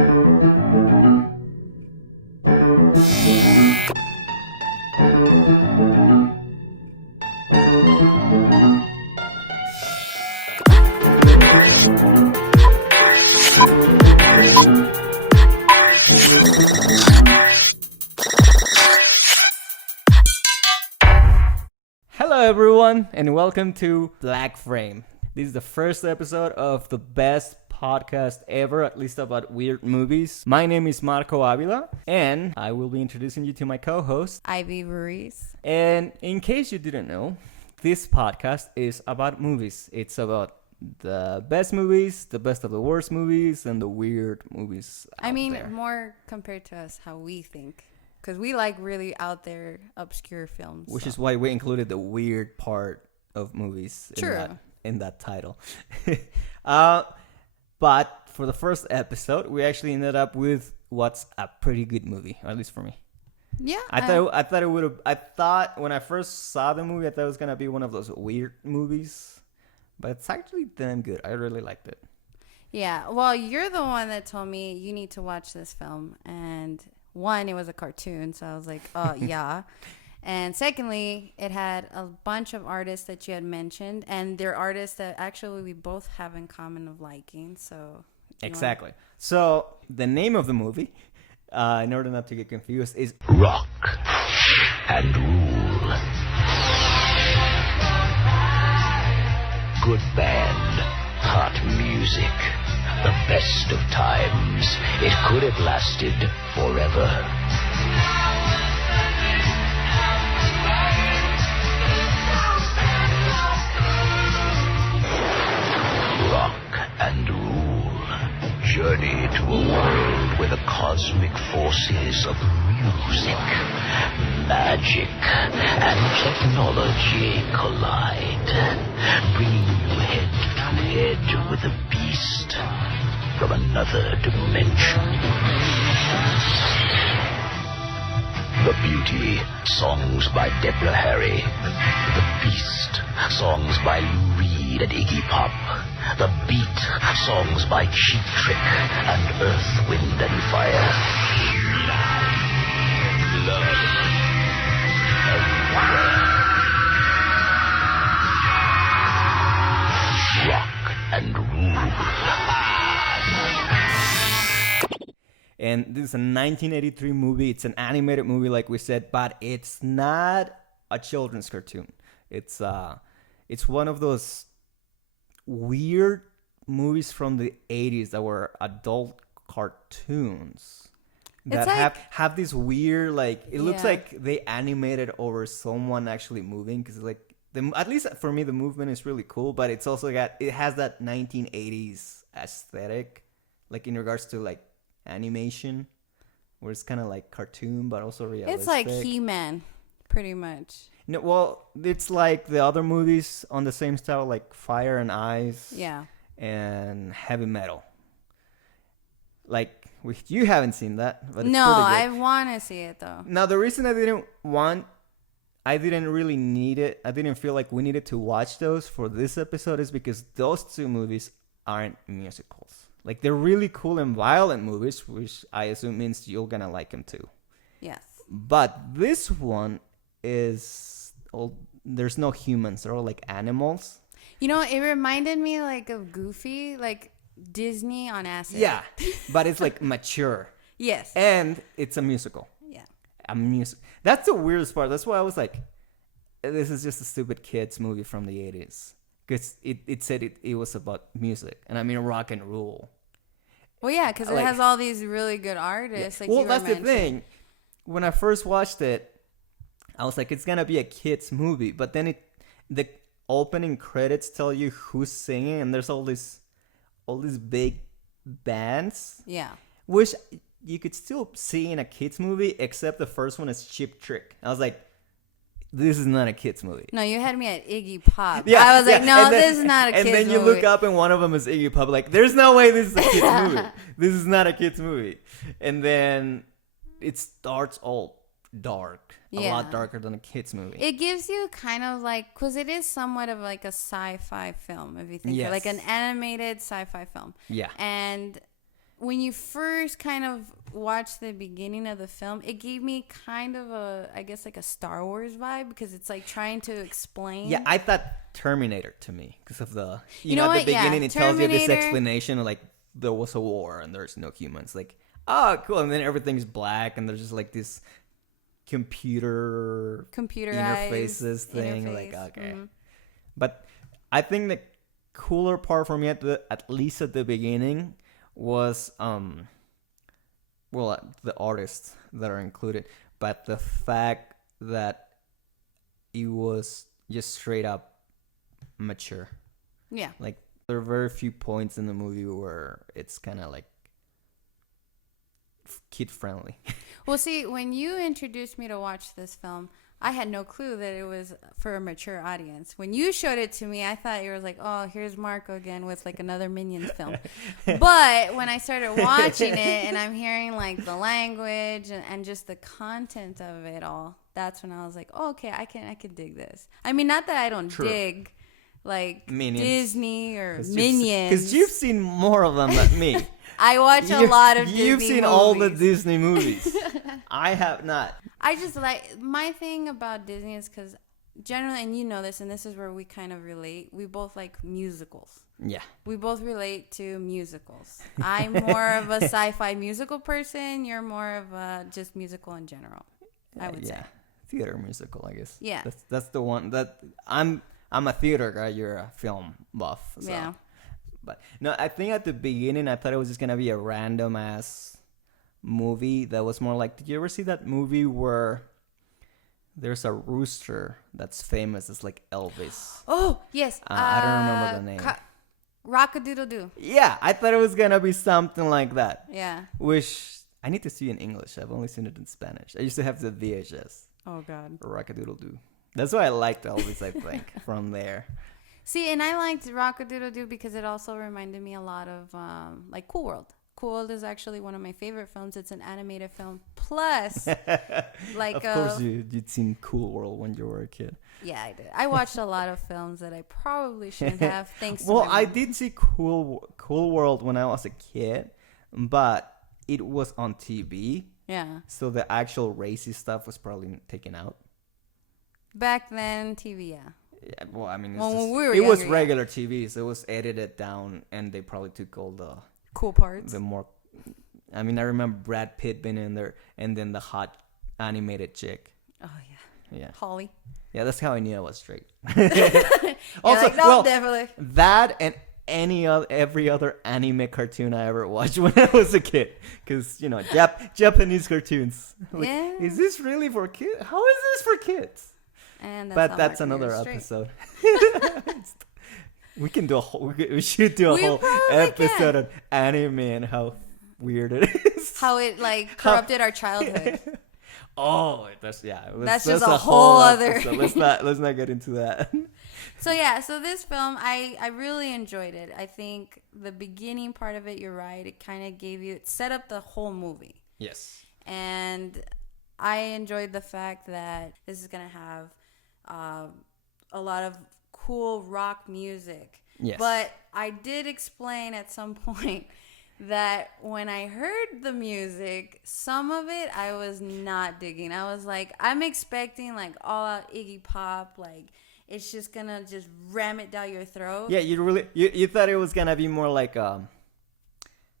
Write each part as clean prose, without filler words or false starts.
Hello everyone and welcome to Black Frame. This is the first episode of the best podcast ever, at least about weird movies. My name is Marco Avila and I will be introducing you to my co-host, Ivey, Ruiz. And in case you didn't know, this podcast is about movies. It's about the best movies, the best of the worst movies, and the weird movies out there. More compared to us, how we think. Because we like really out there, obscure films. Which is why we included the weird part of movies in that title. But for the first episode, we actually ended up with what's a pretty good movie, or at least for me. Yeah. I thought when I first saw the movie, I thought it was going to be one of those weird movies. But it's actually damn good. I really liked it. Yeah. Well, you're the one that told me you need to watch this film. And one, it was a cartoon. So I was like, oh, yeah. And secondly, it had a bunch of artists that you had mentioned. And they're artists that actually we both have in common of liking. So exactly. So the name of the movie, in order not to get confused, is Rock and Rule. Good band, hot music, the best of times. It could have lasted forever. Rock and Rule. Journey to a world where the cosmic forces of music, magic, and technology collide, bringing you head to head with a beast from another dimension. The Beauty, songs by Deborah Harry. The Beast, songs by Lou Reed and Iggy Pop. The Beat, songs by Cheap Trick and Earth, Wind and Fire. Blood everywhere. Rock and Rule. And this is a 1983 movie. It's an animated movie, like we said, but it's not a children's cartoon. It's one of those weird movies from the 80s that were adult cartoons that have this weird, like, it looks like they animated over someone actually moving, because like at least for me the movement is really cool, but it's also it has that 1980s aesthetic, like in regards to like animation, where it's kind of like cartoon but also realistic. It's like He-Man, pretty much. No, well, it's like the other movies on the same style, like Fire and Ice, and Heavy Metal. Like, you haven't seen that, but it's no, pretty good. I want to see it though. Now, the reason I didn't really need it, I didn't feel like we needed to watch those for this episode, is because those two movies aren't musicals. Like, they're really cool and violent movies, which I assume means you're gonna like them too. Yes. But this one is there's no humans, they're all like animals. You know, it reminded me like of Goofy, like Disney on acid. Yeah, but it's like mature. Yes. And it's a musical. Yeah. That's the weirdest part. That's why I was like, this is just a stupid kids movie from the 80s. Because it said it was about music. And I mean rock and roll. Well, yeah, because it has all these really good artists. Yeah. Like well, that's the thing. When I first watched it, I was like, it's going to be a kids movie. But then the opening credits tell you who's singing. And there's all these big bands. Yeah. Which you could still see in a kids movie, except the first one is Cheap Trick. I was like, this is not a kids movie. No, you had me at Iggy Pop. Yeah, I was like, no, this is not a kids movie. And then you look up and one of them is Iggy Pop. Like, there's no way this is a kids movie. This is not a kids movie. And then it starts all dark. A lot darker than a kids movie. It gives you kind of like, because it is somewhat of like a sci-fi film, if you think of it, like an animated sci-fi film. Yeah. And when you first kind of watch the beginning of the film, it gave me kind of I guess like a Star Wars vibe, because it's like trying to explain. Yeah, I thought Terminator to me because of the You know at what? the Yeah, beginning it tells you this Terminator. explanation of, like, there was a war and there's no humans. Like, oh, cool, and then everything's black and there's just like this computerized interfaces thing. Like, okay, but I think the cooler part for me at least at the beginning was the artists that are included, but the fact that it was just straight up mature. Yeah. Like, there are very few points in the movie where it's kind of like kid friendly. Well, see, when you introduced me to watch this film, I had no clue that it was for a mature audience. When you showed it to me, I thought you were like, oh, here's Marco again with like another Minions film. But when I started watching it and I'm hearing like the language and just the content of it all, that's when I was like, oh, okay, I can dig this. I mean, not that I don't dig like Minions. Disney or Cause Minions. Because you've seen more of them than me. I watch a lot of Disney You've seen movies. all the Disney movies. I have not. I just like, my thing about Disney is because generally, and you know this, and this is where we kind of relate, we both like musicals. Yeah. We both relate to musicals. I'm more of a sci-fi musical person. You're more of a just musical in general, I would say. Theater musical, I guess. Yeah. That's the one that I'm a theater guy. You're a film buff. So. Yeah. But no, I think at the beginning I thought it was just gonna be a random ass movie that was more like, did you ever see that movie where there's a rooster that's famous? It's like Elvis. Oh, yes. I don't remember the name. Rock-a-doodle-doo. Yeah, I thought it was gonna be something like that. Yeah. Which I need to see in English. I've only seen it in Spanish. I used to have the VHS. Oh, God. Rock-a-doodle-doo. That's why I liked Elvis, I think, from there. See, and I liked Rock-a-Doodle-Doo because it also reminded me a lot of like Cool World. Cool World is actually one of my favorite films. It's an animated film. Plus, like... Of course you'd seen Cool World when you were a kid. Yeah, I did. I watched a lot of films that I probably shouldn't have, thanks to Well, my I mom. did see Cool World when I was a kid, but it was on TV. Yeah. So the actual racy stuff was probably taken out. Back then, TV, yeah. Yeah, well, I mean, Well, when we were it was younger, yeah. regular TV, so it was edited down, and they probably took all Cool parts. the more. I mean, I remember Brad Pitt being in there, and then the hot animated chick. Oh, yeah. Yeah, Holly. yeah, that's how I knew I was straight. Yeah, Also, like, no, well, definitely. that and every other anime cartoon I ever watched when I was a kid, because Japanese cartoons. Like, Yeah. is this really for kids? How is this for kids? And But how that's Marco another You're straight. episode. We can do a whole. We should do a We whole probably episode can. on anime and how weird it is. How it, like, corrupted our childhood. Oh, that's That's just a whole other- episode. Let's not get into that. So, yeah. So, this film, I really enjoyed it. I think the beginning part of it, you're right. It kind of it set up the whole movie. Yes. And I enjoyed the fact that this is going to have a lot of cool rock music. Yes. But I did explain at some point that when I heard the music, some of it I was not digging. I was like, I'm expecting like all out Iggy Pop, like it's just gonna just ram it down your throat. Yeah, you thought it was gonna be more like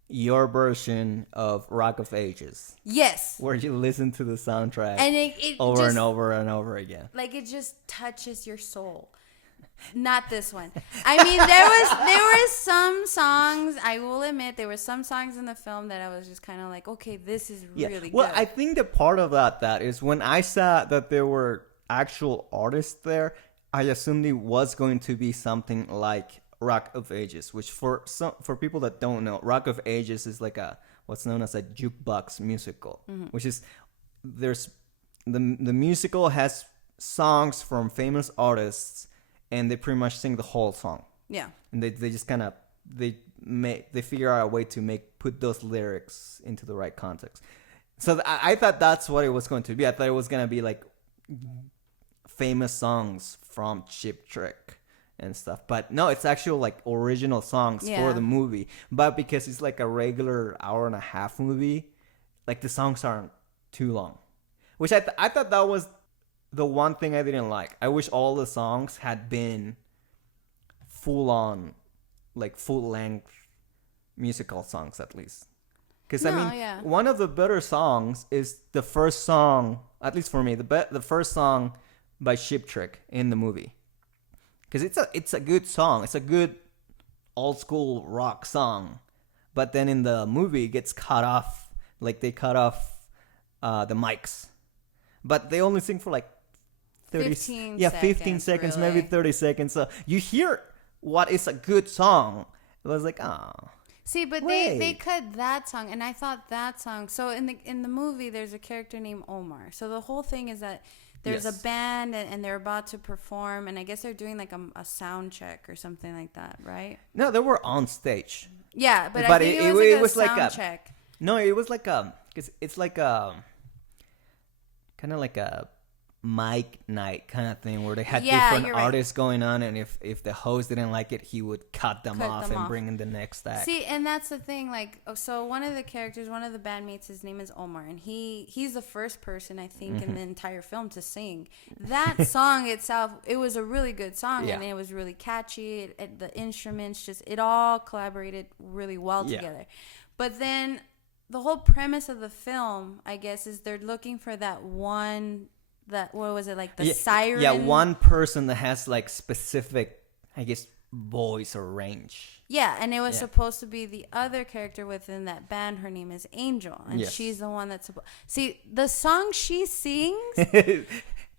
your version of Rock of Ages, Yes. where you listen to the soundtrack And it over just, and over and over again. like it just touches your soul. Not this one. I mean, there were some songs, I will admit, there were some songs in the film that I was just kind of like, okay, this is really Well, good. I think the part of that is when I saw that there were actual artists there, I assumed it was going to be something like Rock of Ages, which for people that don't know, Rock of Ages is like what's known as a jukebox musical, which is there's the musical has songs from famous artists, and they pretty much sing the whole song. Yeah. And they just kind of they figure out a way to put those lyrics into the right context. So I thought that's what it was going to be. I thought it was going to be like famous songs from Chip Trick and stuff. But no, it's actual like original songs for the movie. But because it's like a regular hour and a half movie, like the songs aren't too long, which I thought that was the one thing I didn't like. I wish all the songs had been full on, like full length musical songs at least. Because one of the better songs is the first song, at least for me, the first song by Ship Trick in the movie. Because it's a good song. It's a good old school rock song. But then in the movie, it gets cut off. Like they cut off the mics. But they only sing for like 15 seconds, really. Maybe 30 seconds. So you hear what is a good song. It was like, oh. See, but they cut that song, and I thought that song. So in the movie, there's a character named Omar. So the whole thing is that there's a band, and they're about to perform, and I guess they're doing like a sound check or something like that, right? No, they were on stage. Yeah, but I think it was like a sound check. No, it was like it's like a kind of like a mic night kind of thing where they had different artists going on, and if the host didn't like it, he would cut them off and bring in the next act. See, and that's the thing, like, so one of the characters, one of the bandmates, his name is Omar, and he's the first person I think in the entire film to sing that song itself. It was a really good song, and it was really catchy. The instruments, it all collaborated really well together. But then the whole premise of the film, I guess, is they're looking for that one. What was it, like the siren? Yeah, one person that has like specific, I guess, voice or range. Yeah, and it was supposed to be the other character within that band. Her name is Angel, and she's the one that's supposed. See, the song she sings,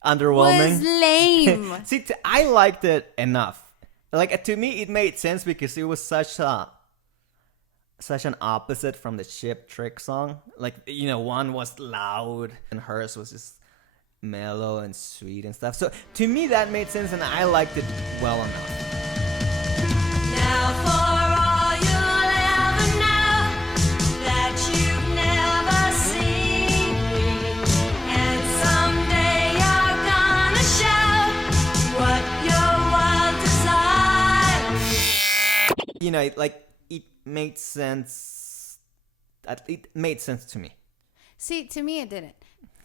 underwhelming, was lame. See, I liked it enough. Like to me, it made sense because it was such an opposite from the Ship Trick song. Like, you know, one was loud and hers was just mellow and sweet and stuff. So to me that made sense, and I liked it well enough. Now for all you'll ever know that you've never seen me, and someday you're gonna show what your wild desire. You know, like it made sense. It made sense to me. See, to me it didn't.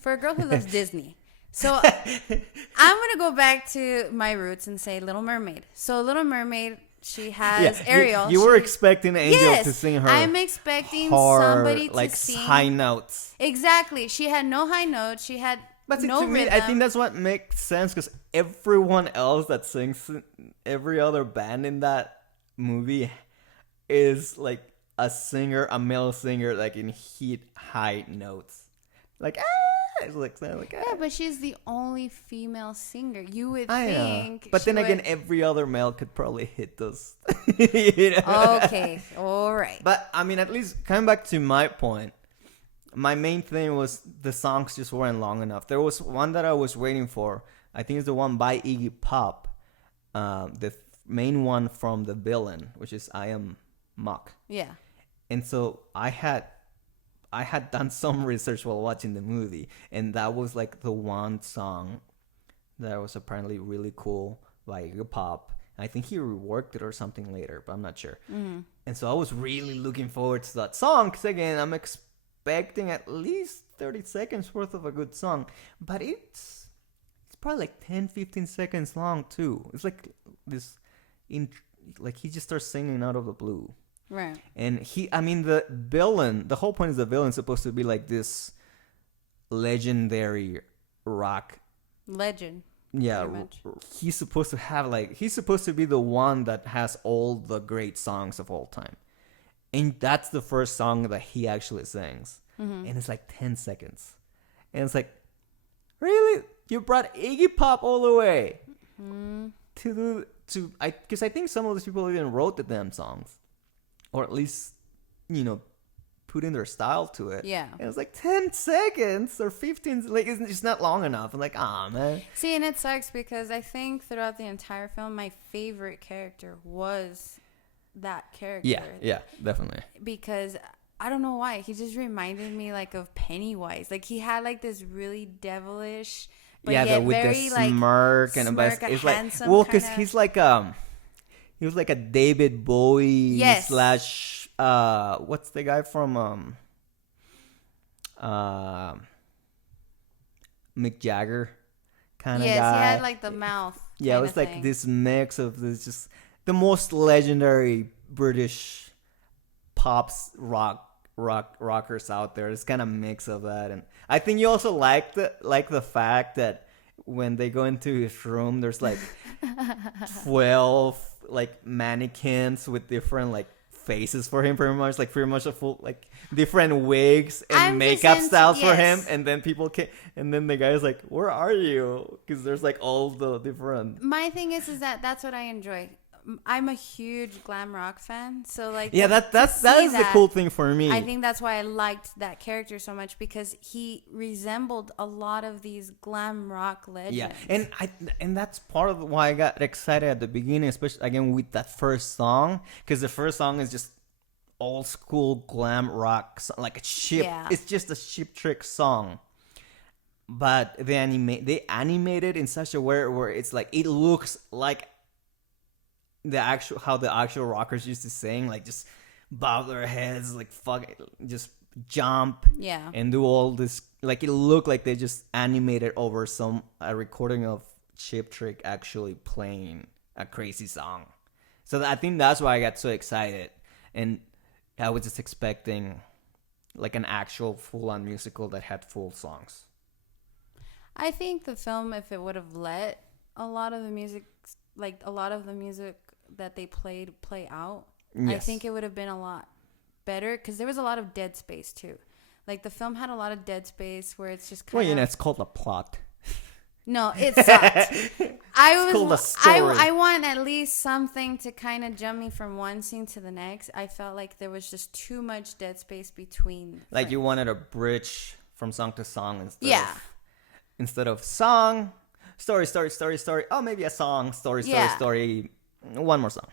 For a girl who loves Disney. So I'm going to go back to my roots and say Little Mermaid. So Little Mermaid, she has Ariel. You were expecting Angel to sing her. I'm expecting somebody like to sing high notes. Exactly. She had no high notes. She had no rhythm. Me, I think that's what makes sense, because everyone else that sings, every other band in that movie is like a male singer, like in high notes. Like, yeah, but she's the only female singer. You would think. But then again, every other male could probably hit those. You know? Okay, all right. But I mean, at least coming back to my point, my main thing was the songs just weren't long enough. There was one that I was waiting for. I think it's the one by Iggy Pop, the main one from The Villain, which is I Am Mock. Yeah. And so I had done some research while watching the movie, and that was like the one song that was apparently really cool by Iggy Pop. I think he reworked it or something later, but I'm not sure. Mm-hmm. And so I was really looking forward to that song, because again, I'm expecting at least 30 seconds worth of a good song, but it's probably like 10-15 seconds long too. It's like this like he just starts singing out of the blue. Right. And the villain, the whole point is the villain's supposed to be like this legendary rock legend. Yeah, he's supposed to be the one that has all the great songs of all time. And that's the first song that he actually sings. Mm-hmm. And it's like 10 seconds. And it's like, really? You brought Iggy Pop all the way because I think some of those people even wrote the damn songs. Or at least, you know, put in their style to it. Yeah. And it was like 10 seconds or 15. Like, it's just not long enough. I'm like, man. See, and it sucks because I think throughout the entire film, my favorite character was that character. Yeah, definitely. Because I don't know why. He just reminded me, like, of Pennywise. Like, he had, like, this really devilish, but yet with very, the smirk like, and smirk, it's handsome like, well, because he's like, He was like a David Bowie Yes. slash what's the guy from Mick Jagger kind of Yes, guy. he had like the mouth. Yeah, it kinda was like thing. this mix of this just the most legendary British pops rockers out there. It's kind of mix of that, and I think you also like the fact that when they go into his room, there's like 12 like mannequins with different like faces for him, pretty much a full like different wigs and I'm just makeup into- styles for him, yes. and then people can, and then the guy's like, "Where are you?" Because there's like all the different. My thing is that that's what I enjoy. I'm a huge glam rock fan, so like Yeah, that to is see the cool thing for me. I think that's why I liked that character so much, because he resembled a lot of these glam rock legends. Yeah, and that's part of why I got excited at the beginning, especially again with that first song, because the first song is just old school glam rock, like a ship. Yeah. It's just a ship trick song, but they animate it in such a way where it's like it looks like how the actual rockers used to sing, like just bob their heads, like fuck it, just jump Yeah. and do all this. Like it looked like they just animated over a recording of Chip Trick actually playing a crazy song. So I think that's why I got so excited, and I was just expecting like an actual full-on musical that had full songs. I think the film, if it would have let a lot of the music that they play out, I Yes. think it would have been a lot better, because there was a lot of dead space too. Like the film had a lot of dead space where it's just kind Well, of it's called a plot. no, it sucked. called a story. I want at least something to kind of jump me from one scene to the next. I felt like there was just too much dead space between. Like you frames. wanted a bridge from song to song Yeah. instead of song, story. Oh, maybe a song, story. One more song.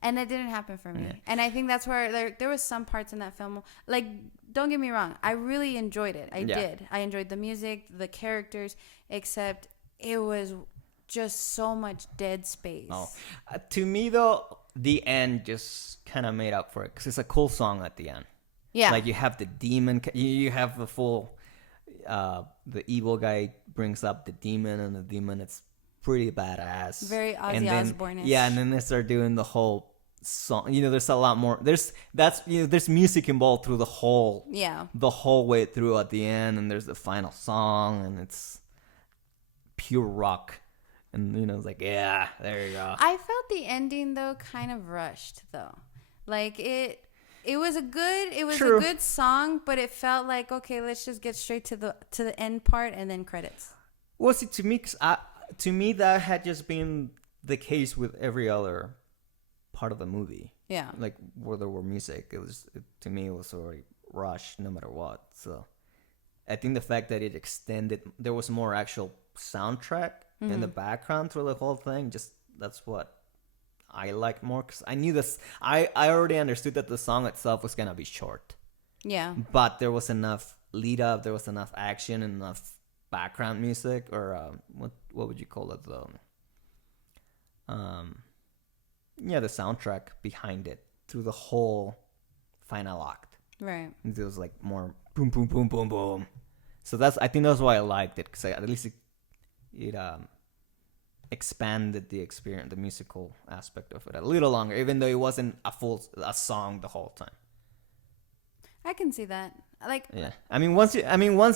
And it didn't happen for me. And I think that's where there was some parts in that film. Like, don't get me wrong, I really enjoyed it. I did. I enjoyed the music, the characters, except it was just so much dead space. Oh, to me though, the end just kind of made up for it because it's a cool song at the end. Yeah. Like you have the demon, you have the full, the evil guy brings up the demon, and the demon it's pretty badass. Very Ozzy And then- Osbourne-ish. Yeah, and then they start doing the whole song. There's a lot more. There's music involved through the whole way through at the end, and there's the final song, and it's pure rock. And it's like, yeah, there you go. I felt the ending though kind of rushed though. Like it was a True. a good song, but it felt like, okay, let's just get straight to the end part and then credits. Well, see, to me that had just been the case with every other part of the movie. Yeah. Like where there were music, to me it was already rushed no matter what. So I think the fact that it extended, there was more actual soundtrack in the background through the whole thing. Just that's what I liked more, because I knew this. I already understood that the song itself was gonna be short, Yeah. but there was enough lead up, there was enough action, enough background music, or what would you call it though? The soundtrack behind it through the whole final act. Right. It was like more boom, boom, boom, boom, boom. So I think that's why I liked it, because at least it expanded the experience, the musical aspect of it a little longer, even though it wasn't a song the whole time. I can see that. Like, Yeah, once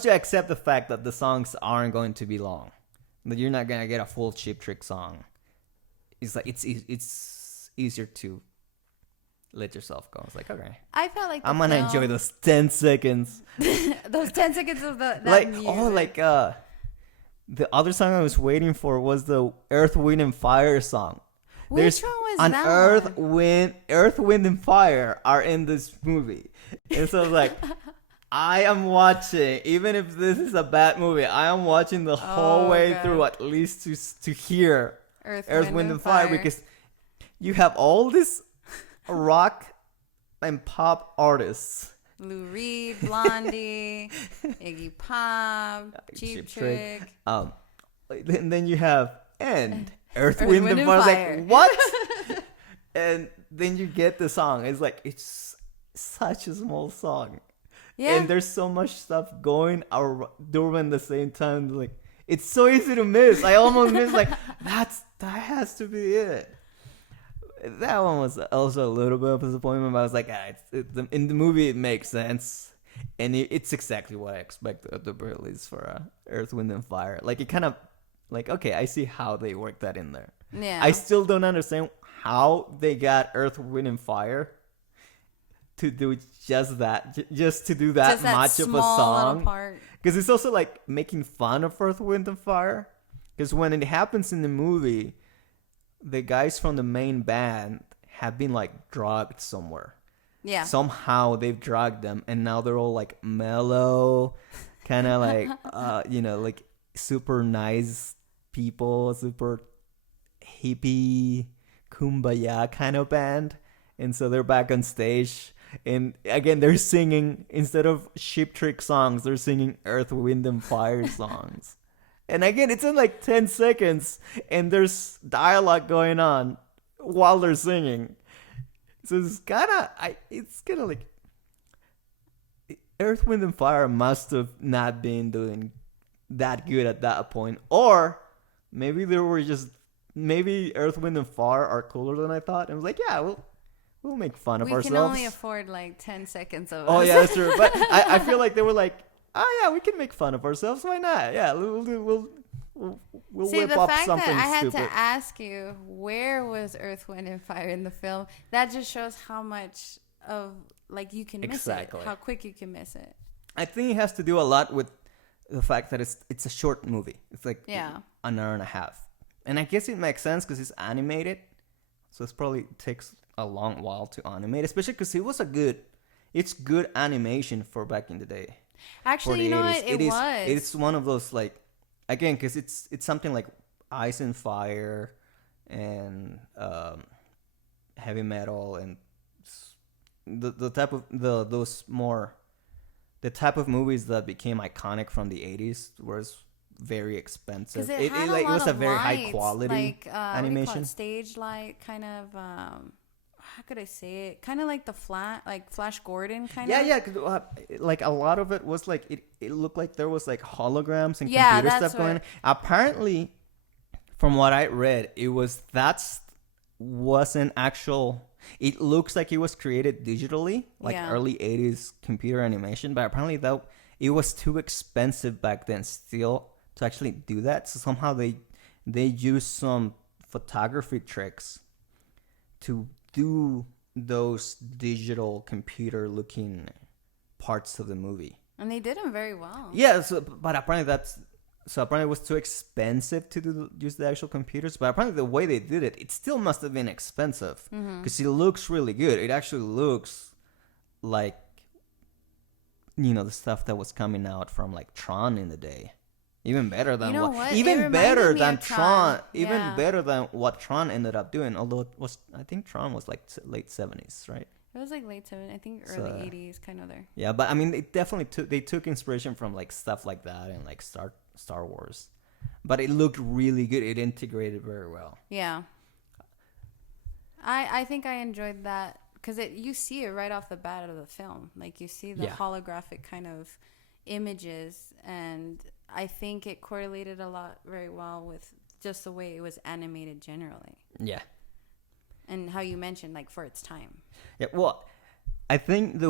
you accept the fact that the songs aren't going to be long, that you're not gonna get a full Cheap Trick song, it's like it's easier to let yourself go. It's like, okay, I felt like I'm gonna enjoy those 10 seconds. those 10 seconds of that music. The other song I was waiting for was the Earth, Wind, and Fire song. Which one was an that Earth, one? Earth, Wind, and Fire are in this movie, and so I was like, I am watching, even if this is a bad movie, I am watching the whole way God. through, at least to hear Earth, Wind, and Fire, because you have all this rock and pop artists. Lou Reed, Blondie, Iggy Pop, Cheap Trick. And then you have Earth, Earth, Wind, Wind, and and Fire. I was Fire. like, what? And then you get the song. It's like it's such a small song. Yeah. And there's so much stuff going during the same time. Like it's so easy to miss. I almost missed like that has to be it. That one was also a little bit of a disappointment, but I was like, in the movie it makes sense, and it's exactly what I expected at the very least for Earth, Wind and Fire. Like it kind of like okay, I see how they worked that in there. Yeah. I still don't understand how they got Earth, Wind and Fire to do just that, just to do that Just that much of a small little song. part. Because it's also like making fun of Earth, Wind and Fire. Because when it happens in the movie, the guys from the main band have been like drugged somewhere. Yeah. Somehow they've drugged them, and now they're all like mellow, kind of like like super nice people, super hippie, kumbaya kind of band. And so they're back on stage, and again they're singing, instead of Sheep Trick songs, they're singing Earth, Wind and Fire songs. And again, it's in like 10 seconds, and there's dialogue going on while they're singing. So it's kind of like Earth, Wind and Fire must have not been doing that good at that point, or maybe maybe Earth, Wind and Fire are cooler than I thought. And I was like, yeah, we'll make fun of We ourselves. can only afford like 10 seconds of Oh us. yeah, that's true. But I feel like they were like, oh yeah, we can make fun of ourselves. Why not? Yeah, we'll See, whip the up fact something that I had stupid. to ask you where was Earth, Wind, and Fire in the film, that just shows how much of like you can miss Exactly. it, how quick you can miss it. I think it has to do a lot with the fact that it's a short movie. It's like an hour and a half, and I guess it makes sense because it's animated, so it probably takes a long while to animate, especially because it's good animation for back in the day. Actually, you know what? It was. It's one of those like, again, because it's something like Ice and Fire, and heavy metal, and the type of the type of movies that became iconic from the 80s was very expensive. 'Cause it had a it lot was a of very high lights, quality like, animation. Stage light, kind of. How could I say it? Kind of like Flash Gordon, kind of. Yeah. 'Cause, like a lot of it was like it looked like there was like holograms and Yeah, computer that's stuff going on. what- Apparently, from what I read, wasn't actual. It looks like it was created digitally, like early 80s computer animation, but apparently that it was too expensive back then still to actually do that. So somehow they used some photography tricks to do those digital computer looking parts of the movie. And they did them very well. Yeah, but apparently it was too expensive to use the actual computers. But apparently the way they did it, it still must have been expensive because it looks really good. It actually looks like the stuff that was coming out from like Tron in the day. Even better than even better than Tron. Even better than what Tron ended up doing. Although I think Tron was like late 70s, right? It was like late 70s, I think early 80s, kind of there. Yeah, but I mean, it definitely took inspiration from like stuff like that and like Star Wars, but it looked really good. It integrated very well. Yeah, I think I enjoyed that because you see it right off the bat of the film. Like you see the holographic kind of images, and I think it correlated a lot very well with just the way it was animated generally. Yeah. And how you mentioned, like, for its time. Yeah, well, I think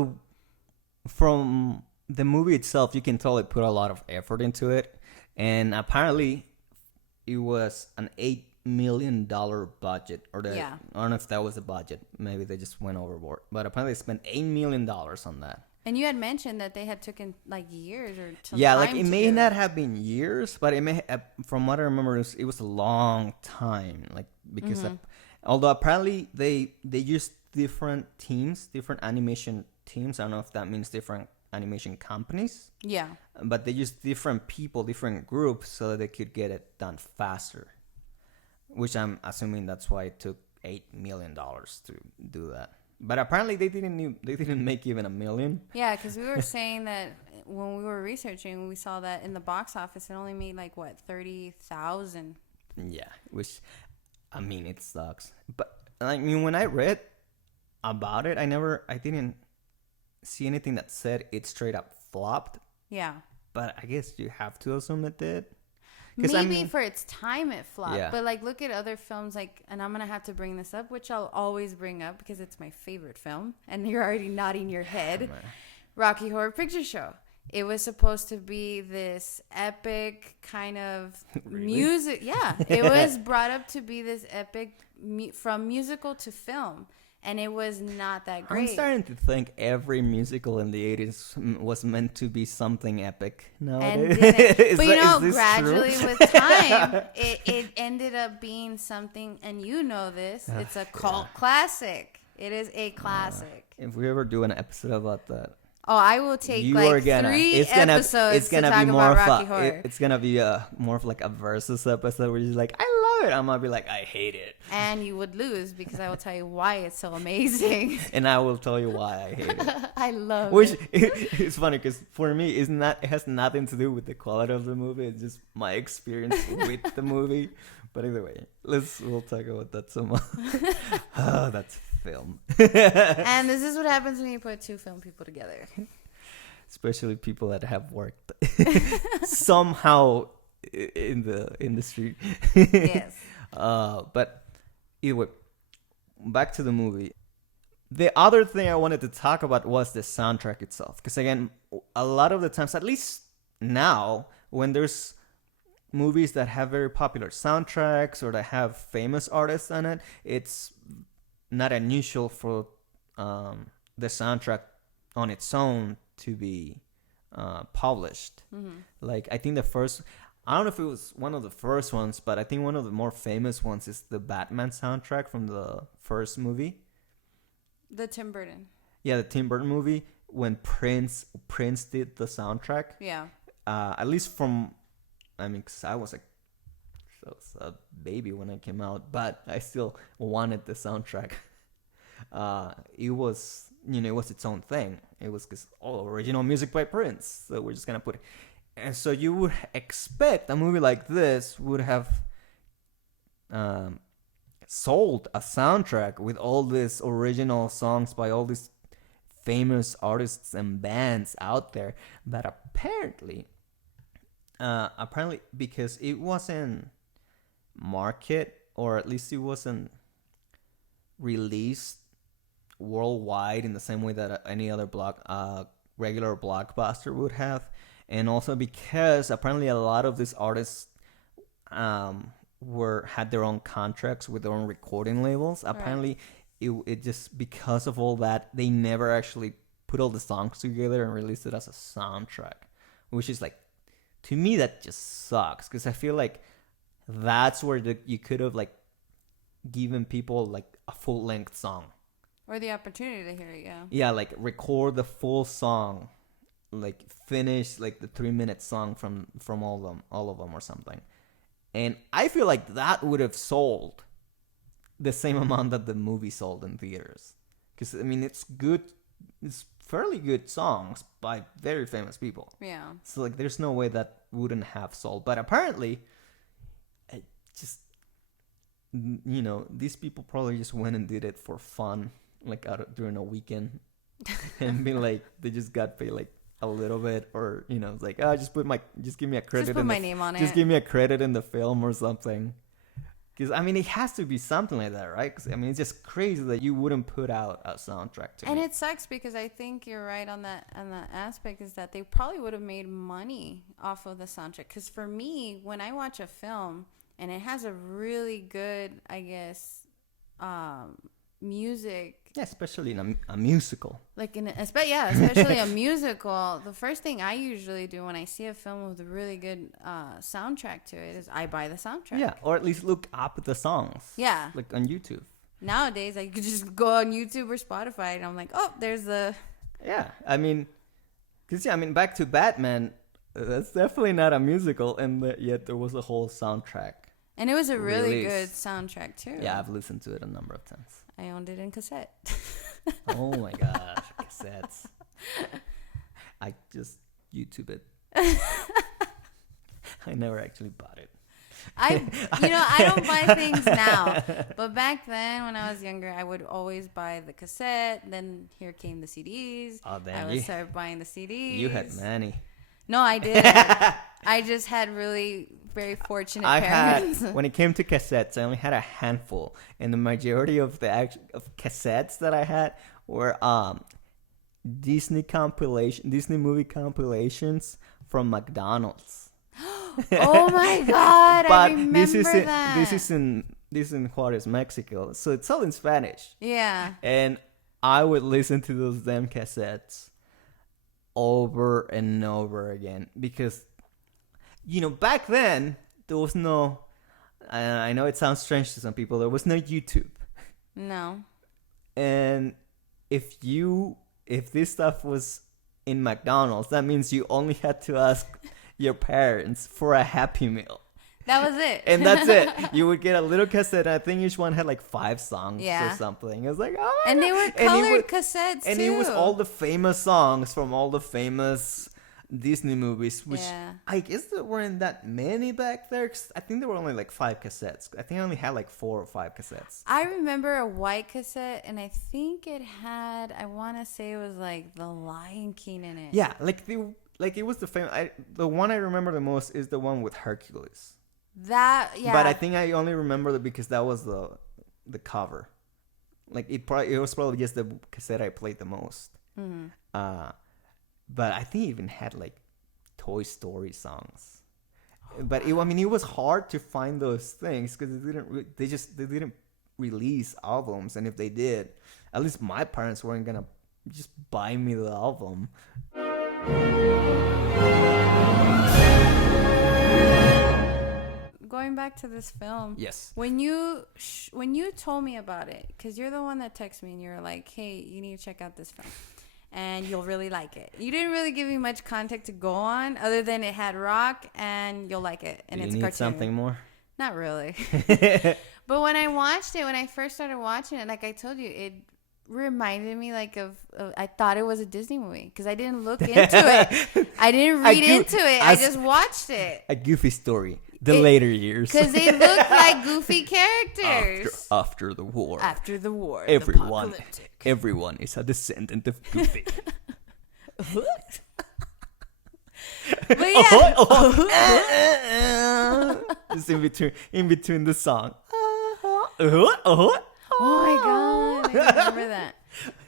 from the movie itself, you can tell it put a lot of effort into it. And apparently, it was an $8 million budget. I don't know if that was the budget. Maybe they just went overboard. But apparently, they spent $8 million on that. And you had mentioned that they had taken, like, years or some yeah, time like, it may do not have been years, but it may from what I remember, it was a long time. Like, because... although apparently they used different teams, different animation teams. I don't know if that means different animation companies. Yeah. But they used different people, different groups, so that they could get it done faster. Which I'm assuming that's why it took $8 million to do that. But apparently they didn't make even $1 million. Yeah, because we were saying that when we were researching, we saw that in the box office it only made like 30,000. Yeah, which. I mean, it sucks. But I mean, when I read about it, I didn't see anything that said it straight up flopped. Yeah. But I guess you have to assume it did. Maybe for its time it flopped. Yeah. But like, look at other films, like, and I'm going to have to bring this up, which I'll always bring up because it's my favorite film. And you're already nodding your head. Rocky Horror Picture Show. It was supposed to be this epic kind of music. Yeah. It was brought up to be this epic from musical to film. And it was not that great. I'm starting to think every musical in the 80s was meant to be something epic. No, And but gradually with time, it ended up being something, and you know this, it's a cult classic. It is a classic. If we ever do an episode about that, Oh, I will take you like are gonna, 3 it's gonna, episodes it's gonna to talk be more about Rocky of Horror. it's gonna be more of like a versus episode where you're like, I love it. I'm gonna be like, I hate it. And you would lose because I will tell you why it's so amazing. And I will tell you why I hate it. I love Which it. it's funny because for me, it has nothing to do with the quality of the movie. It's just my experience with the movie. But either way, we'll talk about that some more. Oh, that's film. And this is what happens when you put 2 film people together. Especially people that have worked somehow in the industry. Yes. But anyway, back to the movie. The other thing I wanted to talk about was the soundtrack itself. Because again, a lot of the times, at least now, when there's movies that have very popular soundtracks or that have famous artists on it, it's not unusual for the soundtrack on its own to be published. Like, I think I don't know if it was one of the first ones, but I think one of the more famous ones is the Batman soundtrack from the first movie. The Tim Burton. Yeah, the Tim Burton movie, when Prince did the soundtrack. Yeah. At least because I was a baby when it came out, but I still wanted the soundtrack. It was its own thing. It was original music by Prince, so we're just gonna put it. And so you would expect a movie like this would have sold a soundtrack with all these original songs by all these famous artists and bands out there, but apparently because it wasn't market, or at least it wasn't released worldwide in the same way that any other regular blockbuster would have, and also because apparently a lot of these artists had their own contracts with their own recording labels. Apparently, it just, because of all that, they never actually put all the songs together and released it as a soundtrack, which is like, to me, that just sucks, because I feel like that's where you could have like given people like a full-length song. Or the opportunity to hear it, yeah. Yeah, like record the full song, like finish like the 3-minute song from all of them or something. And I feel like that would have sold the same amount that the movie sold in theaters. Because, I mean, it's fairly good songs by very famous people. Yeah. So, like, there's no way that wouldn't have sold. But apparently, these people probably just went and did it for fun, like during a weekend. And be like, they just got paid like a little bit, or it's like, just give me a credit. Just put my name on it. Just give me a credit in the film or something. Because I mean, it has to be something like that, right? Because I mean, it's just crazy that you wouldn't put out a soundtrack to and me. it sucks because I think you're right on that aspect, is that they probably would have made money off of the soundtrack. Because for me, when I watch a film and it has a really good, I guess, music. Yeah, especially in a musical. Like especially a musical. The first thing I usually do when I see a film with a really good soundtrack to it is I buy the soundtrack. Yeah, or at least look up the songs. Yeah. Like on YouTube. Nowadays, I could just go on YouTube or Spotify and I'm like, oh, there's the... Yeah, I mean, back to Batman, that's definitely not a musical, and yet there was a whole soundtrack. And it was a really release. good soundtrack, too. Yeah, I've listened to it a number of times. I owned it in cassette. Oh my gosh, cassettes. I just YouTube it. I never actually bought it. I don't buy things now, but back then when I was younger, I would always buy the cassette. Then here came the CDs. Oh, damn, I would start buying the CDs. You had many. No, I didn't. I just had really very fortunate parents. When it came to cassettes, I only had a handful, and the majority of the of cassettes that I had were Disney movie compilations from McDonald's. Oh my God, I remember that. This is in Juarez, Mexico, so it's all in Spanish. Yeah. And I would listen to those damn cassettes over and over again because, back then there was no. I know it sounds strange to some people. There was no YouTube. No. And if this stuff was in McDonald's, that means you only had to ask your parents for a Happy Meal. That was it. And that's it. You would get a little cassette. I think each one had like 5 songs Yeah. or something. It was like, oh my And God. they were colored cassettes and too. it was all the famous songs from all the famous Disney movies, which Yeah. I guess there weren't that many back there. 'Cause I think there were only like 5 cassettes. I think I only had like 4 or 5 cassettes. I remember a white cassette, and I think it had, I want to say it was like The Lion King in it. Yeah, it was the famous. The one I remember the most is the one with Hercules. That, yeah. But I think I only remember it because that was the cover. Like it was probably just the cassette I played the most. Mhm. But I think it even had like Toy Story songs. But it was hard to find those things because they didn't release albums, and if they did, at least my parents weren't gonna just buy me the album. Going back to this film. Yes. When you told me about it, because you're the one that texted me and you were like, hey, you need to check out this film and you'll really like it. You didn't really give me much context to go on other than it had rock and you'll like it. And Do it's you a need cartoon. something more? Not really. But when I watched it, when I first started watching it, like I told you, it reminded me like of I thought it was a Disney movie because I didn't look into it. I didn't read into it. I just watched it. A Goofy story. The later years. Because they look like goofy characters. After the war. After the war. Everyone is a descendant of Goofy. But yeah. Just in between the song. Oh my God. I remember that.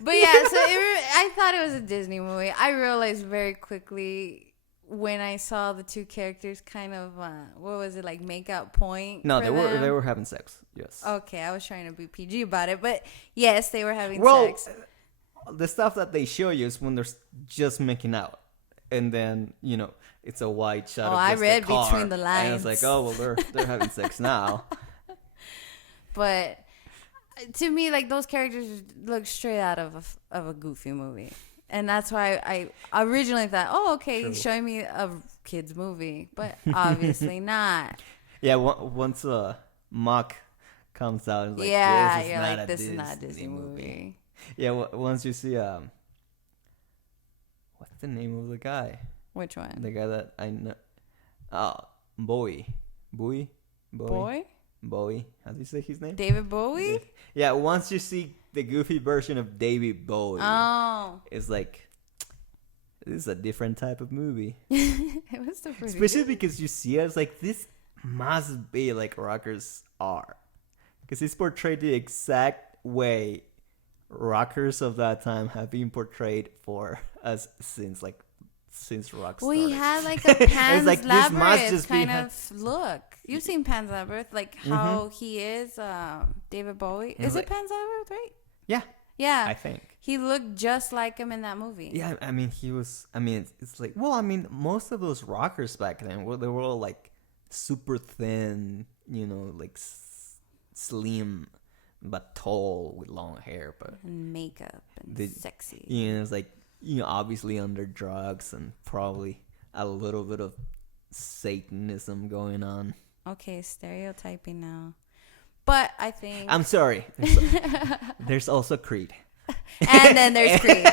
But yeah, so I thought it was a Disney movie. I realized very quickly when I saw the two characters kind of, what was it, like make out point? No, for they them. were having sex. Yes. Okay, I was trying to be PG about it, but yes, they were having Well, sex. the stuff that they show you is when they're just making out, and then it's a wide shot. Oh, of I just read the car, between the and it's lines. like, oh well, they're having sex now. But to me, like those characters look straight out of a Goofy movie, and that's why I originally thought, oh, okay, he's showing me a kids movie, but obviously not. Yeah, once Mock comes out, it's like, Yeah, this is you're not like, a this is not a Disney movie. Yeah, once you see what's the name of the guy? Which one? The guy that I know. Oh, Bowie. Boy? Bowie. How do you say his name? David Bowie? Yeah, once you see the Goofy version of David Bowie, Oh. it's like, this is a different type of movie. It was the pretty Especially good. because you see it, it's like, this must be like rockers are. Because it's portrayed the exact way rockers of that time have been portrayed for us since rock started. Well, he had like a Pan's like, this must Labyrinth just be kind ha- of look. You've seen Pan's Labyrinth, like how he is, David Bowie. Is it Pan's Labyrinth, right? Yeah, Yeah. I think. He looked just like him in that movie. Yeah, I mean, it's like, well, I mean, most of those rockers back then, they were all like super thin, like slim, but tall with long hair. But And makeup and sexy. it's like, obviously under drugs and probably a little bit of Satanism going on. Okay, stereotyping now. But I think... I'm sorry. There's also Creed. And then there's Creed.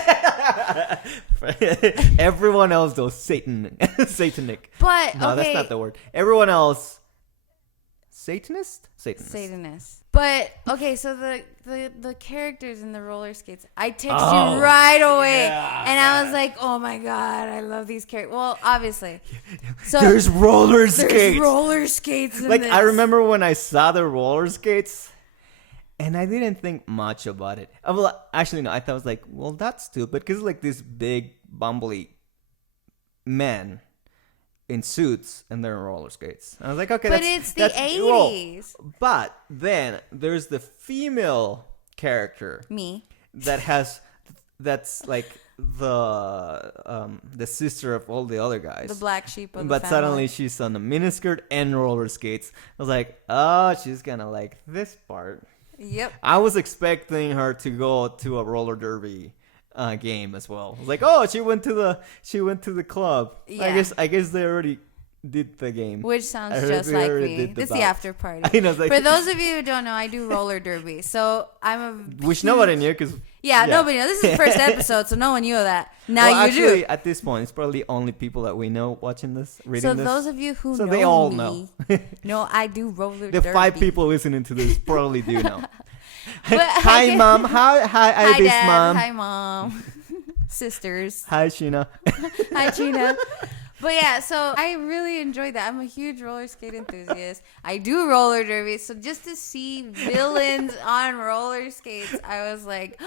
Everyone else, though, satanic. But, No, okay. that's not the word. Everyone else Satanist. But okay, so the characters in the roller skates, I text Oh, you right away, yeah, and I was like, "Oh my god, I love these characters." Well, obviously, so There's roller skates. there's roller skates. In Like, this. I remember when I saw the roller skates, and I didn't think much about it. Well, actually, no. I thought it was like, well, that's stupid, because like this big bumbly men in suits and they're in roller skates. I was like, okay, But it's the well, 80s. but then there's the female character Me. that's like the sister of all the other guys. The black sheep of the But family. suddenly she's on a miniskirt and roller skates. I was like, oh, she's gonna like this part. Yep. I was expecting her to go to a roller derby game as well. I was like, oh, she went to the club. Yeah. I guess they already did the game. Which sounds I heard just they like already me. did the This is the bout. after party. I know, it's like- For those of you who don't know, I do roller derby. So I'm a Which nobody knew because Yeah, nobody knows. This is the first episode, so no one knew that. Now you actually, do. at this point, it's probably only people that we know watching this, reading So this. those of you who So know they all me, know. no, I do roller The derby. 5 people listening to this probably do know. But I Hi, get- mom. Hi, Hi, Ivy's Dad. mom. Hi, Mom. Sisters. Hi, Sheena. Hi, Gina. But yeah, so I really enjoyed that. I'm a huge roller skate enthusiast. I do roller derby. So just to see villains on roller skates, I was like,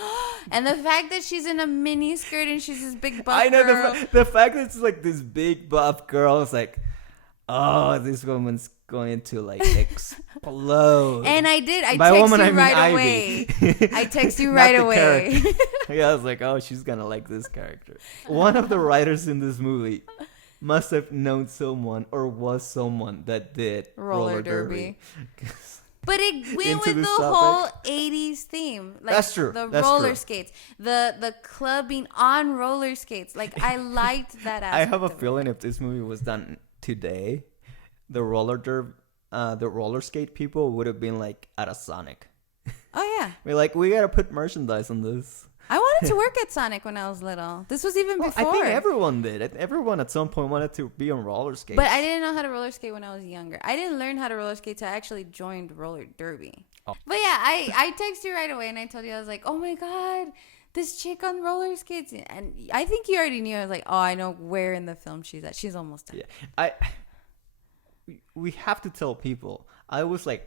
and the fact that she's in a mini skirt and she's this big buff I know girl. the fact that it's like this big buff girl is like, oh, this woman's going to like explode. And I did. I By text woman, you I mean right Ivy. away. I text you Not right the away. Yeah, I was like, oh, she's gonna like this character. One of the writers in this movie must have known someone or was someone that did Roller roller derby. derby. But it went Into with the this topic. whole 80s theme. Like That's true. The That's roller true. skates. The clubbing on roller skates. Like, I liked that aspect. I have a of it. feeling if this movie was done today, the roller skate people would have been like at a Sonic. Oh, yeah. We're like, we gotta put merchandise on this. I wanted to work at Sonic when I was little. This was even Well, before. I think everyone did. Everyone at some point wanted to be on roller skates. But I didn't know how to roller skate when I was younger. I didn't learn how to roller skate till I actually joined roller derby. Oh. But yeah, I texted you right away and I told you, I was like, oh my God, this chick on roller skates. And I think you already knew. I was like, oh, I know where in the film she's at. She's almost done. Yeah, we have to tell people. I was like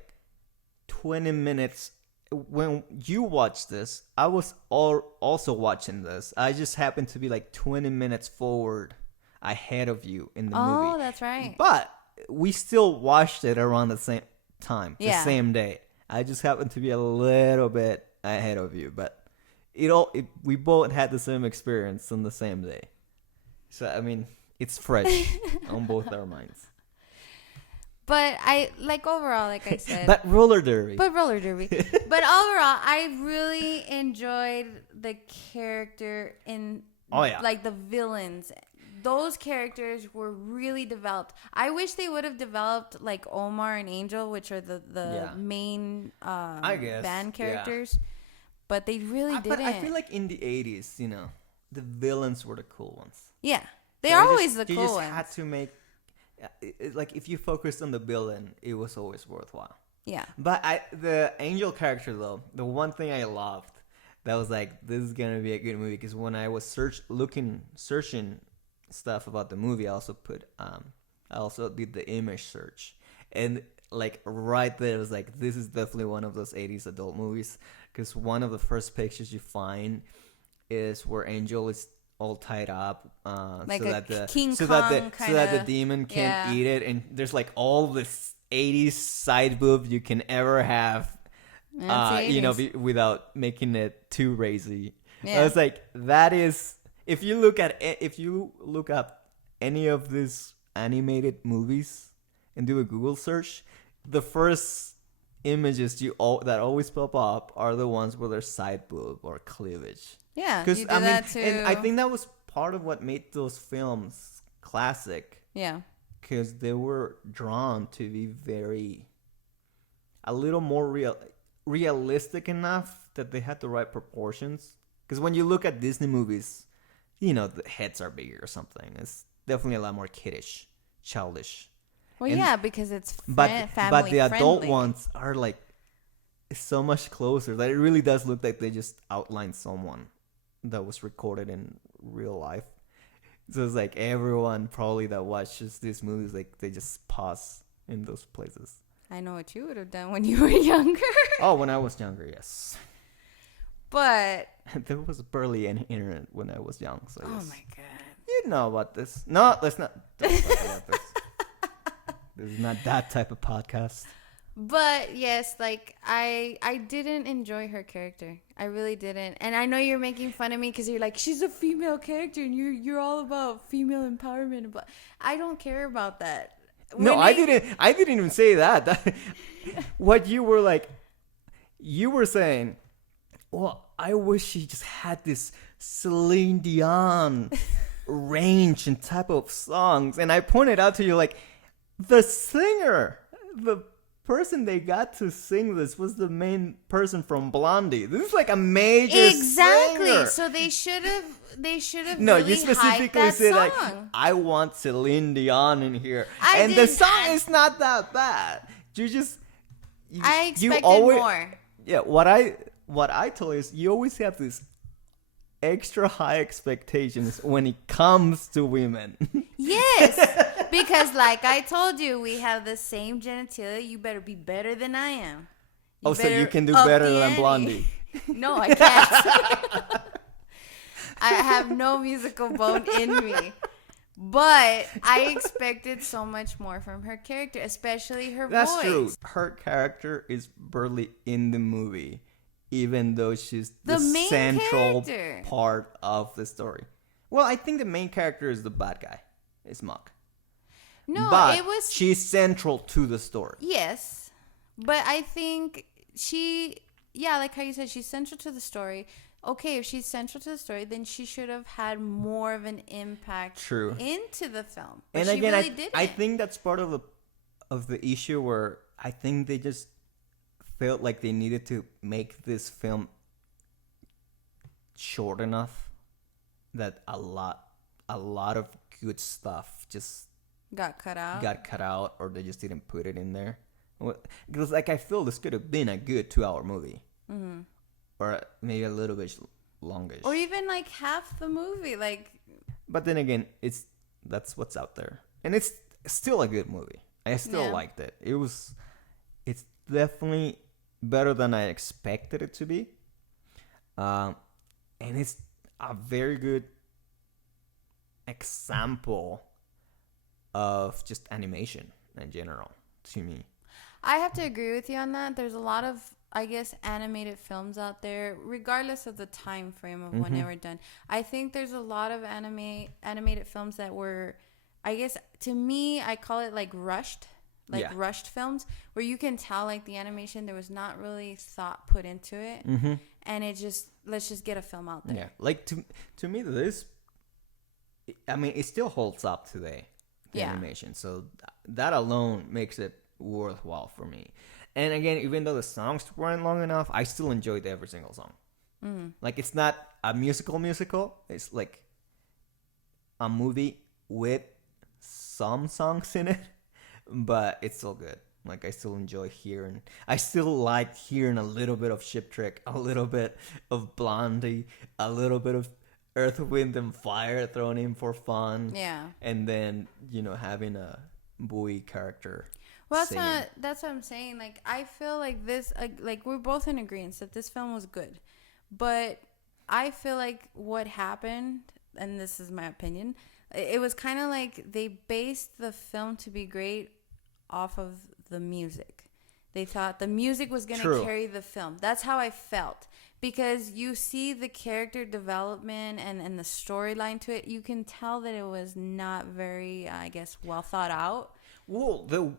20 minutes when you watched this. I was also watching this. I just happened to be like 20 minutes forward ahead of you in the movie. Oh, that's right. But we still watched it around the same time, Yeah. the same day. I just happened to be a little bit ahead of you, but we both had the same experience on the same day. So I mean, it's fresh on both our minds. But I, like, overall, like I said. But roller derby. But roller derby. But overall, I really enjoyed the character in, Oh, yeah. like, the villains. Those characters were really developed. I wish they would have developed, like, Omar and Angel, which are the Yeah. main I guess, band yeah. characters. But they really didn't. But I feel like in the 80s, the villains were the cool ones. yeah. They So are you always just, the you cool just ones. had to make, like, if you focused on the villain, it was always worthwhile. Yeah. But the angel character, though, the one thing I loved, that was like, this is gonna be a good movie, because when I was searching stuff about the movie, I also did the image search, and like right there, it was like, this is definitely one of those 80s adult movies, because one of the first pictures you find is where Angel is all tied up, Like so a that the King so that Kong the kinda- demon can't yeah. eat it, and there's like all this 80s side boob you can ever have, That's the 80s. without making it too racy. Yeah. I was like, that is, if you look up any of these animated movies and do a Google search, the first images that always pop up are the ones where there's side boob or cleavage. Yeah. Because You do that too. and I think that was part of what made those films classic, Yeah. because they were drawn to be a little more realistic enough that they had the right proportions. Because when you look at Disney movies, the heads are bigger or something. It's definitely a lot more kiddish, childish. Well, And- yeah, because it's but family the adult friendly. ones are like so much closer that it really does look like they just outlined someone that was recorded in real life. So it's like everyone probably that watches these movies, like they just pause in those places. I know what you would have done when you were younger. Oh, when I was younger, yes. But There was barely any internet when I was young, so oh yes. my god. You know about this. No, let's not don't talk about this. This is not that type of podcast. But yes, like I didn't enjoy her character. I really didn't. And I know you're making fun of me because you're like, she's a female character and you're all about female empowerment. But I don't care about that. No, When I they- didn't. I didn't even say that. What you were like, you were saying, well, I wish she just had this Celine Dion range and type of songs. And I pointed out to you, like, the singer, the person they got to sing this was the main person from Blondie. This is like a major exactly. singer. So they should have. No, really you specifically hyped that said like, song. I want Celine Dion in here, I and the didn't- song is not that bad. You just, I you expected always, more. Yeah, what I told you is you always have this extra high expectations when it comes to women. Yes, because like I told you, we have the same genitalia. You better be better than I am. Oh, so you better can do up better the than ante. Blondie. No, I can't. I have no musical bone in me. But I expected so much more from her character, especially her That's voice. true. Her character is barely in the movie, even though she's the, The main central character. part of the story. Well, I think the main character is the bad guy. It's Muck. No, But it was she's central to the story. yes. But I think like how you said, she's central to the story. Okay, if she's central to the story, then she should have had more of an impact True. into the film. But And she again, really didn't. I think that's part of the issue where I think they just felt like they needed to make this film short enough that a lot of good stuff just got cut out. got cut out, or they just didn't put it in there. Because like I feel this could have been a good 2-hour movie, or maybe a little bit longish. Or even like half the movie. Like, But then again, that's what's out there, and it's still a good movie. I still Yeah. liked it. It's definitely better than I expected it to be, and it's a very good example of just animation in general to me. I have to agree with you on that. There's a lot of, I guess, animated films out there, regardless of the time frame of when they were done. I think there's a lot of animated films that were, I guess, to me, I call it like rushed. Like Yeah. rushed films where you can tell like the animation, there was not really thought put into it. And it just, let's just get a film out there. Yeah, like to me, this, I mean, it still holds up today, the Yeah. animation. So that alone makes it worthwhile for me. And again, even though the songs weren't long enough, I still enjoyed every single song. Like, it's not a musical. It's like a movie with some songs in it, but it's still good. Like, I still enjoy hearing. I still like hearing a little bit of Ship Trick, a little bit of Blondie, a little bit of Earth, Wind, and Fire thrown in for fun. Yeah. And then, having a Bowie character. Well, singing. that's what I'm saying. Like, I feel like this, like we're both in agreement that this film was good, but I feel like what happened, and this is my opinion, it was kind of like they based the film to be great off of the music. They thought the music was going to True. carry the film. That's how I felt. Because you see the character development and the storyline to it, you can tell that it was not very, I guess, well thought out. Well, the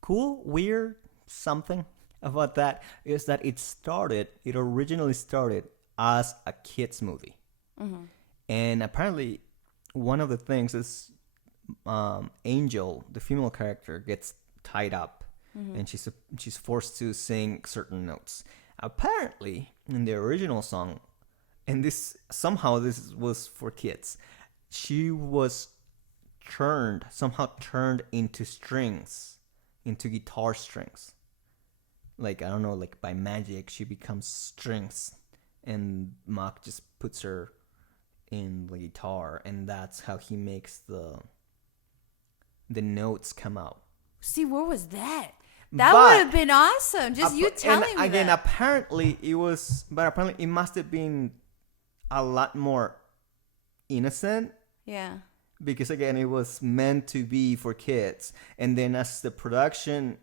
cool, weird something about that is that it originally started as a kid's movie. And apparently one of the things is Angel, the female character, gets tied up and she's forced to sing certain notes. Apparently, in the original song, and this was for kids, she was turned into strings, into guitar strings. Like, I don't know, like by magic, she becomes strings, and Mach just puts her in the guitar, and that's how he makes the notes come out. See, where was that? That But- would have been awesome. Just you telling me again, that. apparently it must have been a lot more innocent, Yeah. because again, it was meant to be for kids, and then as the production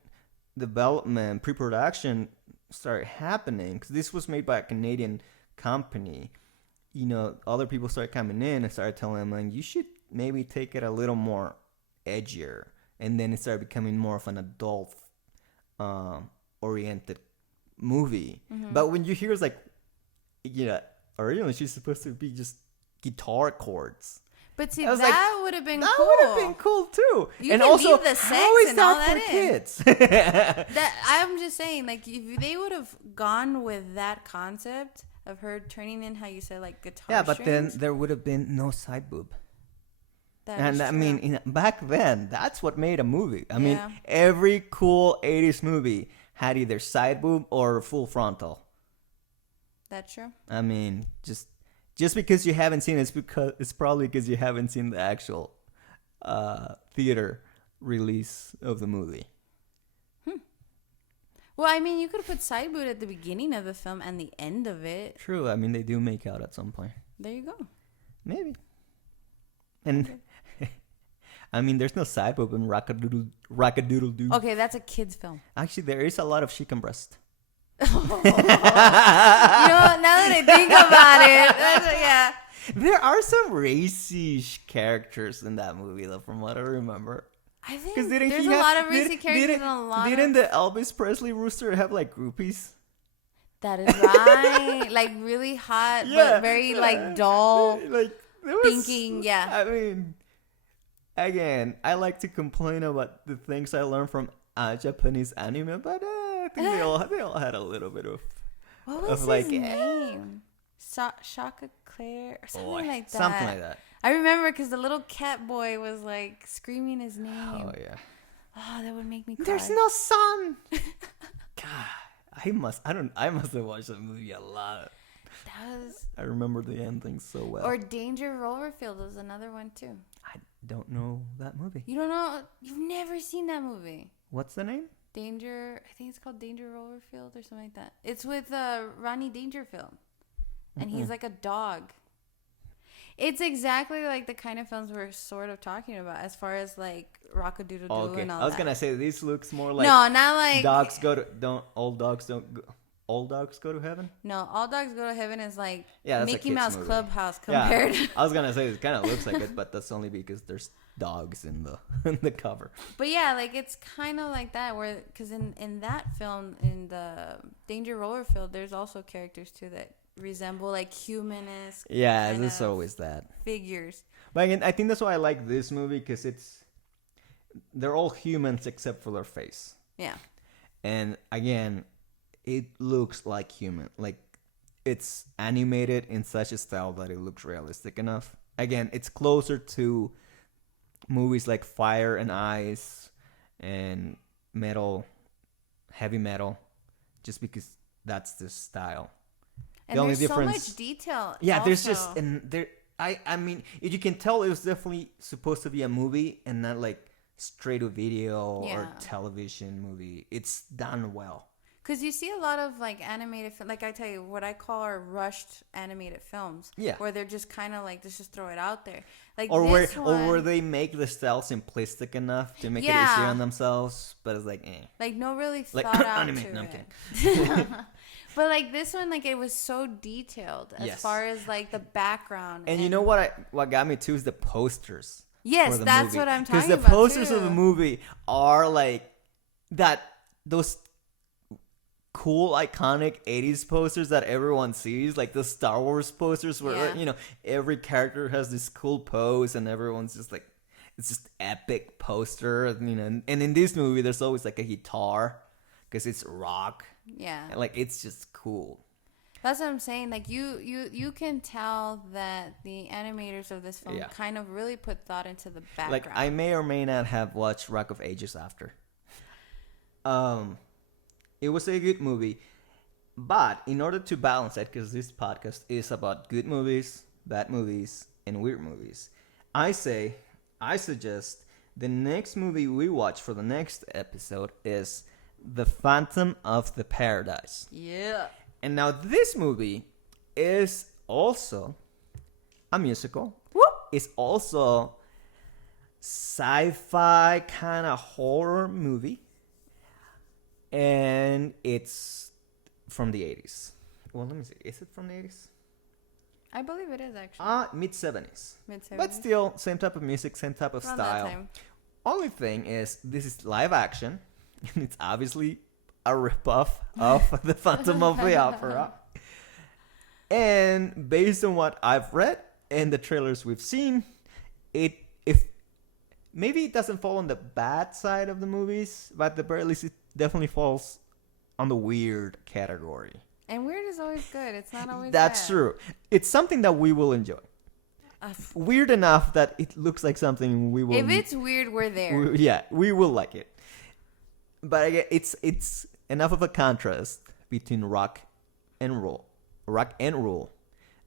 development, pre-production started happening, because this was made by a Canadian company, other people started coming in and started telling them, like, you should maybe take it a little more edgier, and then it started becoming more of an adult oriented movie. But when you hear, it's like, originally she's supposed to be just guitar chords. But see, I was like, that would have been That cool. would have been cool too. You and can also, leave the sex how is and all that for that in. kids? That I'm just saying, like, if they would have gone with that concept of her turning in, how you said, like, guitar Yeah, but then strings, there would have been no side boob. that And is I true. mean, back then, that's what made a movie. I mean, Yeah. every cool 80s movie had either side boob or full frontal. That's true. I mean, just because you haven't seen it, it's probably because you haven't seen the actual theater release of the movie. Well, I mean, you could have put side boob at the beginning of the film and the end of it. True. I mean, they do make out at some point. There you go. Maybe. And I mean, there's no side boob in Rockadoodle Doo. Okay, that's a kid's film. Actually, there is a lot of chicken breast. You know, now that I think about it, yeah. There are some racy characters in that movie, though, from what I remember. I think Because there's a lot of racy characters and a lot Didn't of... the Elvis Presley rooster have like groupies? That is right. Like, really hot, but very, like, dull. Like, there was, thinking, yeah. I mean, again, I like to complain about the things I learned from Japanese anime, but I think they all had a little bit of What was of, his like, name? Shaka Claire or something like that. something like that. I remember because the little cat boy was like screaming his name. Oh yeah. Oh, that would make me cry. There's no sun. God, I must have watched that movie a lot. That was... I remember the ending so well. Or Danger Roverfield was another one too. I don't know that movie. You don't know? You've never seen that movie. What's the name? Danger, I think it's called Danger Roverfield or something like that. It's with Ronnie Dangerfield. And he's like a dog. It's exactly like the kind of films we're sort of talking about as far as like Rockadoodle Doo Okay, and all I was that. gonna say this looks more like No, not like... old dogs go to heaven. No, All Dogs Go to Heaven is like Yeah, that's a Mickey kid's Mouse movie. Clubhouse compared. Yeah, I was gonna say it kind of looks like it, but that's only because there's dogs in the in the cover. But yeah, like it's kind of like that where, because in that film, in the Danger Roverfield, there's also characters too that resemble like humanist Yeah, kind there's of always that. figures. But again, I think that's why I like this movie, because they're all humans except for their face. Yeah. And again, it looks like human. Like, it's animated in such a style that it looks realistic enough. Again, it's closer to movies like Fire and Ice and heavy metal, just because that's the style. And The only there's difference- so much detail. Yeah, there's also. just, and there, I mean, you can tell it was definitely supposed to be a movie and not like straight to video or Yeah. television movie. It's done well. Because you see a lot of like animated, like I tell you, what I call are rushed animated films. Yeah. Where they're just kind of like, let's just throw it out there. Like Or this where one, they make the style simplistic enough to make it Yeah. easier on themselves, but it's like, like no really Like, thought out anime. to No, I'm it. But like this one, like it was so detailed as Yes. far as like the background. And you know what got me too is the posters. Yes, for the that's movie. what I'm talking the about, posters of too. the movie are like those cool iconic 80s posters that everyone sees, like the Star Wars posters where Yeah. every character has this cool pose and everyone's just like, it's just epic poster, and in this movie there's always like a guitar because it's rock. Yeah. And, like, it's just cool. That's what I'm saying. Like you can tell that the animators of this film kind of really put thought into the background. Like I may or may not have watched Rock of Ages after. It was a good movie, but in order to balance it, because this podcast is about good movies, bad movies, and weird movies, I suggest the next movie we watch for the next episode is The Phantom of the Paradise. Yeah. And now this movie is also a musical. Whoop. It's also sci-fi kind of horror movie. And it's from the 80s. Well, let me see. Is it from the 80s? I believe it is actually. Mid-70s. Mid-70s. But still, same type of music, same type of Around that style. time. Only thing is, this is live action. And it's obviously a ripoff of The Phantom of the Opera. And based on what I've read and the trailers we've seen, maybe it doesn't fall on the bad side of the movies, but at the very least it definitely falls on the weird category. And weird is always good. It's not always That's bad. true. It's something that we will enjoy. Weird enough that it looks like something we will. If it's weird, we're there. We will like it. But again, it's enough of a contrast between rock and roll,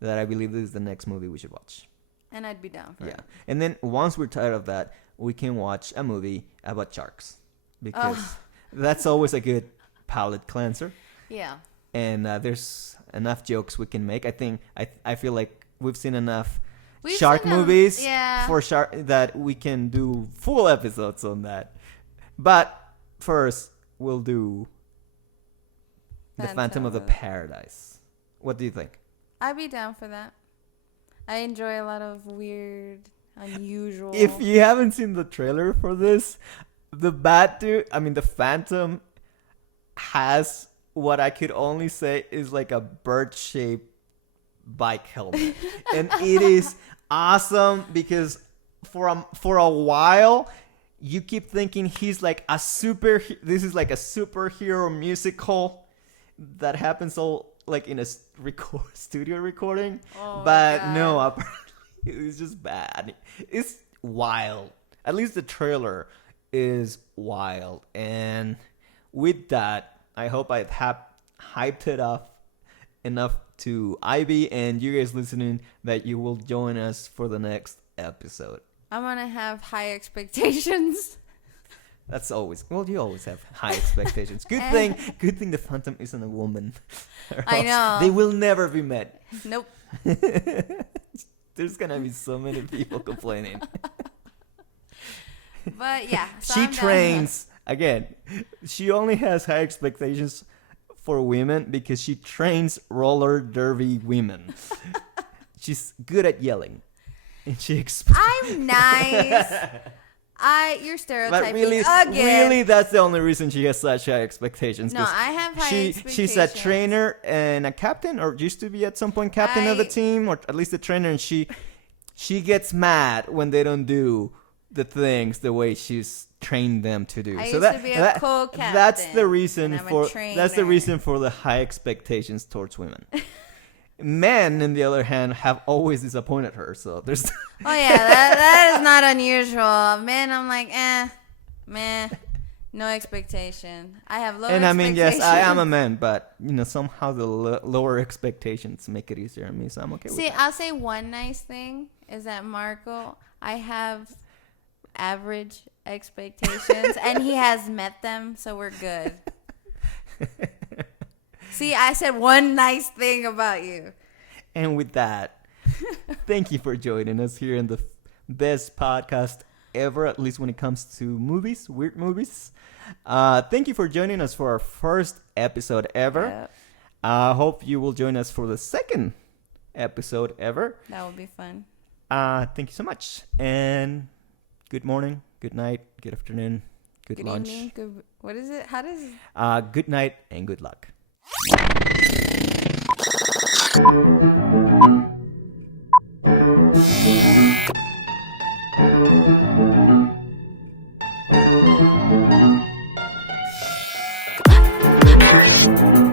that I believe this is the next movie we should watch. And I'd be down for it. And then once we're tired of that, we can watch a movie about sharks, because that's always a good palate cleanser. Yeah. And there's enough jokes we can make. I feel like we've seen enough We've shark seen them, movies yeah. for shark that we can do full episodes on that. But first, we'll do The Phantom of the Paradise. What do you think? I'd be down for that. I enjoy a lot of weird, unusual. If you haven't seen the trailer for this, the Phantom has what I could only say is like a bird-shaped bike helmet. And it is awesome because for a while you keep thinking he's like this is like a superhero musical that happens all like in a studio recording. But no, apparently it's just bad. It's wild. At least the trailer is wild. And with that, I hope I have hyped it up enough to Ivy and you guys listening that you will join us for the next episode. I'm going to have high expectations. That's always, you always have high expectations. Good thing the Phantom isn't a woman. I know. They will never be met. Nope. There's going to be so many people complaining. But yeah. So She I'm down. trains, again, she only has high expectations for women because she trains roller derby women. She's good at yelling. And she expects. I'm nice. You're stereotyping But again. really, that's the only reason she has such high expectations. No, 'cause I have high expectations. She's a trainer and a captain, or used to be at some point captain of the team, or at least a trainer, and she gets mad when they don't do the things the way she's trained them to do. I so used to be a co-captain, that's the reason and I'm a for trainer. the high expectations towards women. Men, on the other hand, have always disappointed her. So there's. Oh yeah, that is not unusual. Men, I'm like, meh, no expectation. I have low And I mean, expectations. yes, I am a man, but somehow the lower expectations make it easier on me, so I'm okay with See, that. I'll say one nice thing is that Marco, I have average expectations, and he has met them, so we're good. See, I said one nice thing about you. And with that, thank you for joining us here in the best podcast ever, at least when it comes to movies, weird movies. Thank you for joining us for our first episode ever. I hope you will join us for the second episode ever. That would be fun. Thank you so much. And good morning, good night, good afternoon, good lunch. Evening. Good. What is it? How does? Good night and good luck. Thank you.